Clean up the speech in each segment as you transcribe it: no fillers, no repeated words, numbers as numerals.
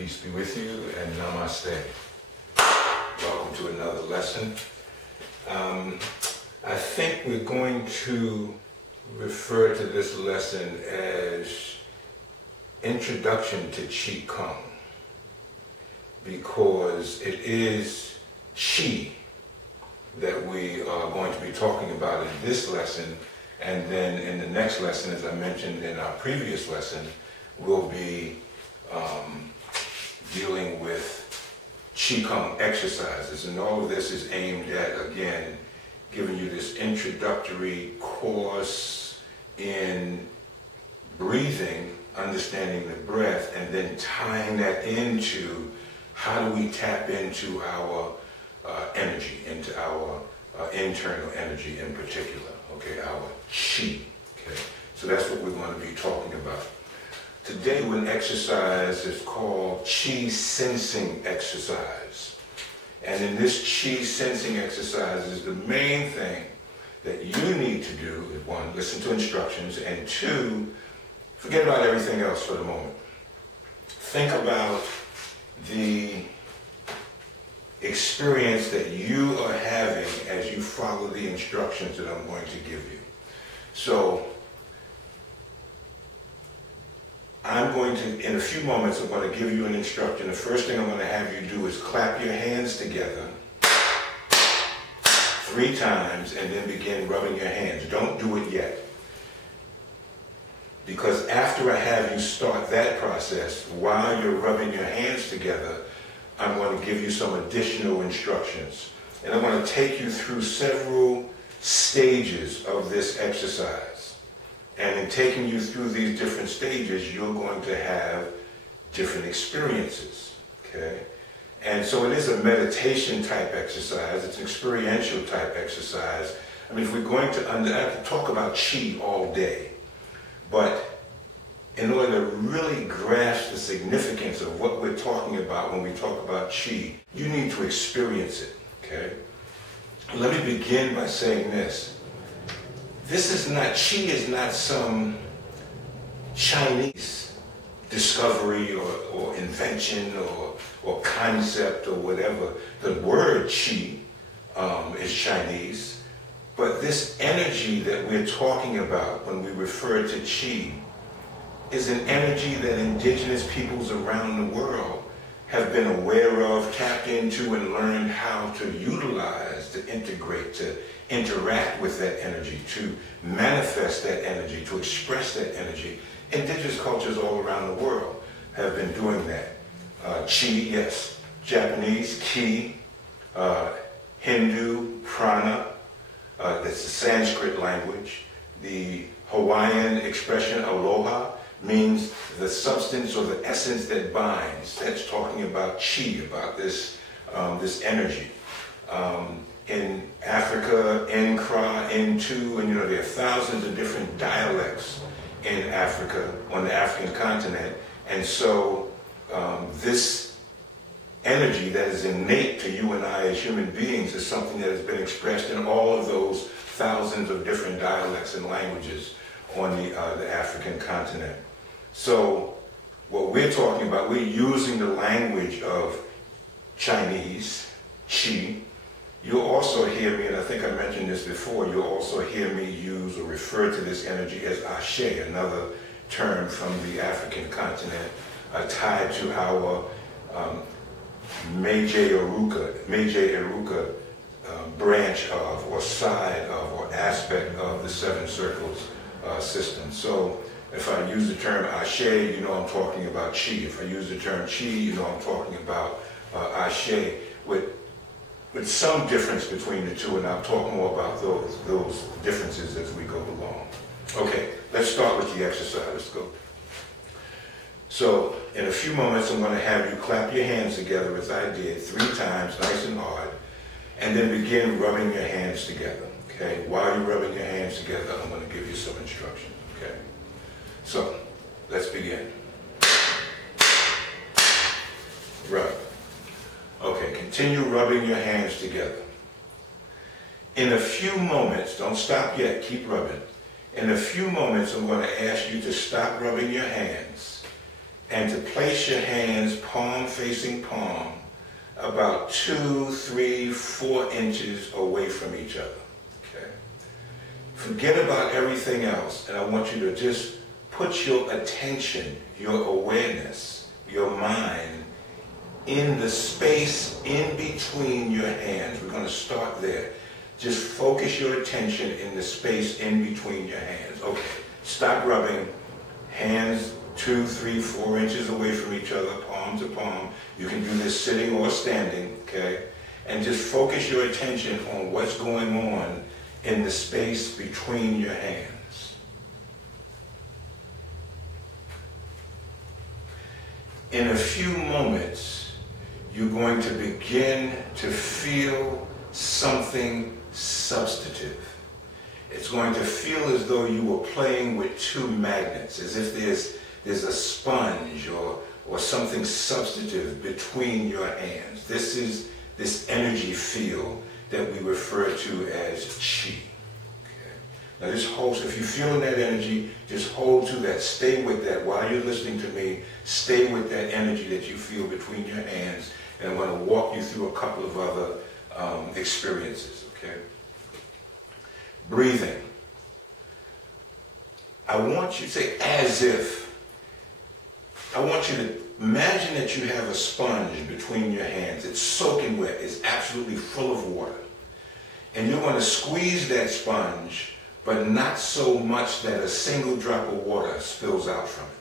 Peace be with you, and Namaste. Welcome to another lesson. I think we're going to refer to this lesson as Introduction to Qigong, because it is Qi that we are going to be talking about in this lesson, and then in the next lesson, as I mentioned in our previous lesson, we'll be dealing with Qigong exercises, and all of this is aimed at, again, giving you this introductory course in breathing, understanding the breath, and then tying that into how do we tap into our energy, into our internal energy in particular, okay, our Qi, okay? So that's what we're going to be talking about. Today one exercise is called Qi sensing exercise. And in this Qi sensing exercise is the main thing that you need to do is, one, listen to instructions, and two, forget about everything else for the moment. Think about the experience that you are having as you follow the instructions that I'm going to give you. So, I'm going to, in a few moments, I'm going to give you an instruction. The first thing I'm going to have you do is clap your hands together 3 times and then begin rubbing your hands. Don't do it yet. Because after I have you start that process, while you're rubbing your hands together, I'm going to give you some additional instructions. And I'm going to take you through several stages of this exercise. And in taking you through these different stages, you're going to have different experiences, okay? And so it is a meditation type exercise. It's an experiential type exercise. I mean, if we're going to, I could talk about Qi all day, but in order to really grasp the significance of what we're talking about when we talk about Qi, you need to experience it, okay? Let me begin by saying this. This is not, Qi is not some Chinese discovery or invention or concept or whatever. The word Qi is Chinese, but this energy that we're talking about when we refer to Qi is an energy that indigenous peoples around the world have been aware of, tapped into, and learned how to utilize, to integrate, to interact with that energy, to manifest that energy, to express that energy. Indigenous cultures all around the world have been doing that. Qi, yes. Japanese, Ki, Hindu, Prana, that's the Sanskrit language. The Hawaiian expression, aloha, means the substance or the essence that binds. That's talking about Qi, about this, this energy. In Africa, Nkra, Ntu, and there are thousands of different dialects in Africa, on the African continent. And so this energy that is innate to you and I as human beings is something that has been expressed in all of those thousands of different dialects and languages on the African continent. So what we're talking about, we're using the language of Chinese, Qi. You'll also hear me, and I think I mentioned this before, you'll also hear me use or refer to this energy as Ashe, another term from the African continent, tied to our Meije Eruka branch of, or side of, or aspect of the 7 circles system. So if I use the term Ashe, you know I'm talking about Qi. If I use the term Qi, you know I'm talking about Ashe, with some difference between the two, and I'll talk more about those differences as we go along. Okay, let's start with the exercise. Let's go. So, in a few moments, I'm going to have you clap your hands together as I did 3 times, nice and hard, and then begin rubbing your hands together, okay? While you're rubbing your hands together, I'm going to give you some instructions, okay? So, let's begin. Rub. Okay, continue rubbing your hands together. In a few moments, don't stop yet, keep rubbing. In a few moments, I'm going to ask you to stop rubbing your hands and to place your hands palm facing palm about 2, 3, 4 inches away from each other. Okay? Forget about everything else, and I want you to just put your attention, your awareness, your mind in the space in between your hands. We're going to start there. Just focus your attention in the space in between your hands. Okay, stop rubbing. Hands 2, 3, 4 inches away from each other, palm to palm. You can do this sitting or standing, okay? And just focus your attention on what's going on in the space between your hands. In a few moments, you're going to begin to feel something substantive. It's going to feel as though you were playing with two magnets, as if there's a sponge or something substantive between your hands. This is this energy field that we refer to as Qi. Okay? Now just hold, if you're feeling that energy, just hold to that. Stay with that. While you're listening to me, stay with that energy that you feel between your hands. And I'm going to walk you through a couple of other experiences, okay? Breathing. I want you to say, as if. I want you to imagine that you have a sponge between your hands. It's soaking wet. It's absolutely full of water. And you're going to squeeze that sponge, but not so much that a single drop of water spills out from it.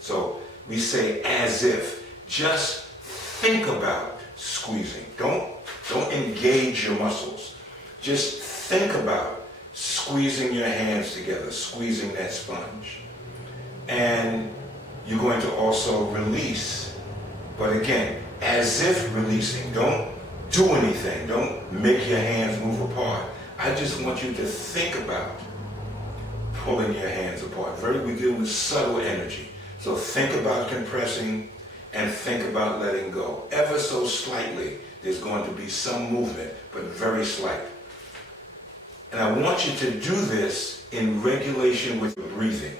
So we say, as if. Just think about squeezing. Don't engage your muscles. Just think about squeezing your hands together, squeezing that sponge. And you're going to also release, but again, as if releasing. Don't do anything. Don't make your hands move apart. I just want you to think about pulling your hands apart. We deal with subtle energy. So think about compressing and think about letting go. Ever so slightly, there's going to be some movement, but very slight. And I want you to do this in regulation with your breathing.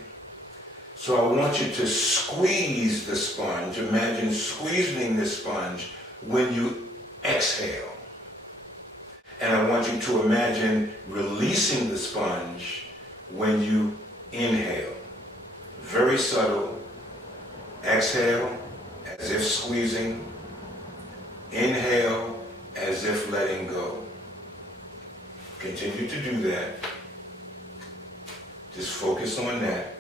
So I want you to squeeze the sponge. Imagine squeezing the sponge when you exhale. And I want you to imagine releasing the sponge when you inhale. Very subtle. Exhale, as if squeezing. Inhale, as if letting go. Continue to do that. Just focus on that.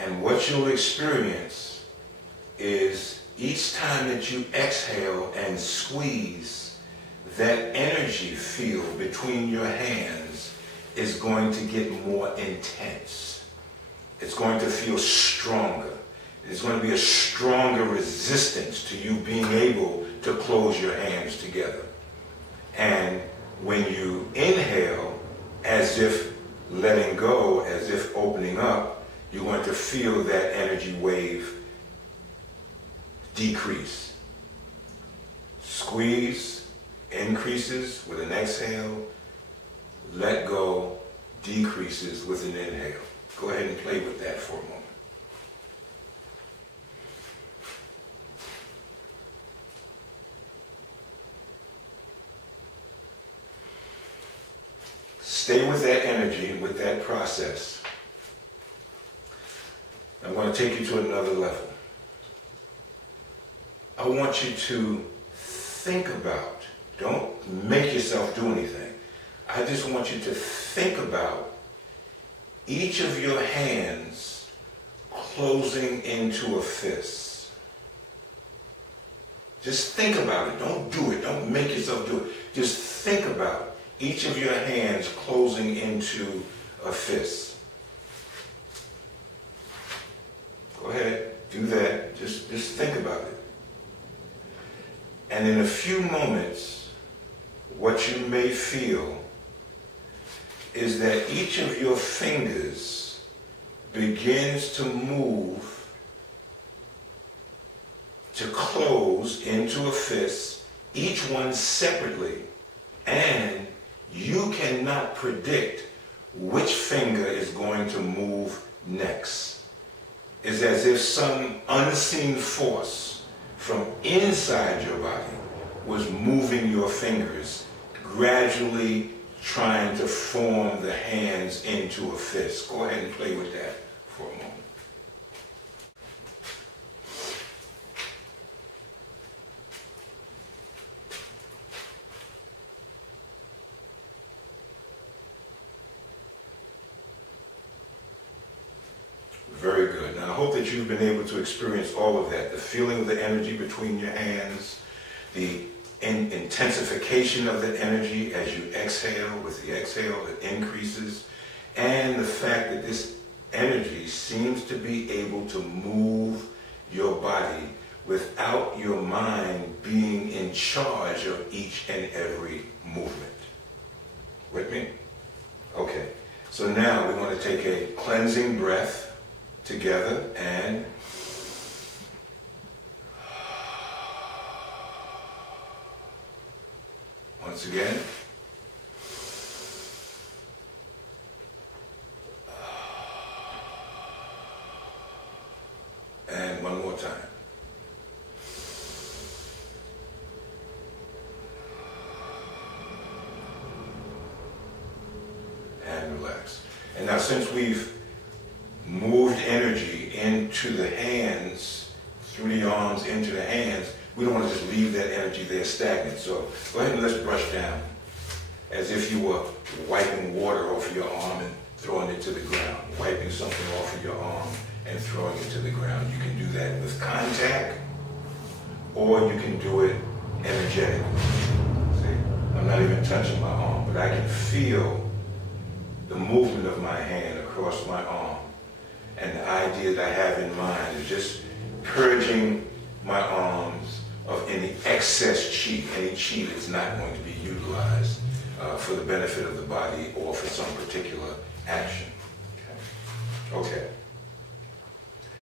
And what you'll experience is each time that you exhale and squeeze, that energy field between your hands is going to get more intense. It's going to feel stronger. There's going to be a stronger resistance to you being able to close your hands together. And when you inhale, as if letting go, as if opening up, you're going to feel that energy wave decrease. Squeeze, increases with an exhale. Let go, decreases with an inhale. Go ahead and play with that for a moment. Stay with that energy, with that process. I'm going to take you to another level. I want you to think about, don't make yourself do anything. I just want you to think about each of your hands closing into a fist. Just think about it. Don't do it. Don't make yourself do it. Just think about each of your hands closing into a fist. Go ahead, do that. Just think about it. And in a few moments, what you may feel is that each of your fingers begins to move to close into a fist, each one separately, and you cannot predict which finger is going to move next. is as if some unseen force from inside your body was moving your fingers, gradually trying to form the hands into a fist. Go ahead and play with that for a moment. Very good. Now I hope that you've been able to experience all of that. The feeling of the energy between your hands, the intensification of the energy as you exhale. With the exhale, it increases. And the fact that this energy seems to be able to move your body without your mind being in charge of each and every movement. With me? Okay. So now we want to take a cleansing breath together and once again. And one more time. And relax. And now since we've moved energy into the hands, through the arms into the hands, we don't want to just leave that energy there stagnant. So go ahead and let's brush down as if you were wiping water off your arm and throwing it to the ground, wiping something off of your arm and throwing it to the ground. You can do that with contact, or you can do it energetically. See, I'm not even touching my arm, but I can feel the movement of my hand across my arm. And the idea that I have in mind is just purging my arms of any excess chi, any chi that's not going to be utilized for the benefit of the body or for some particular action. Okay.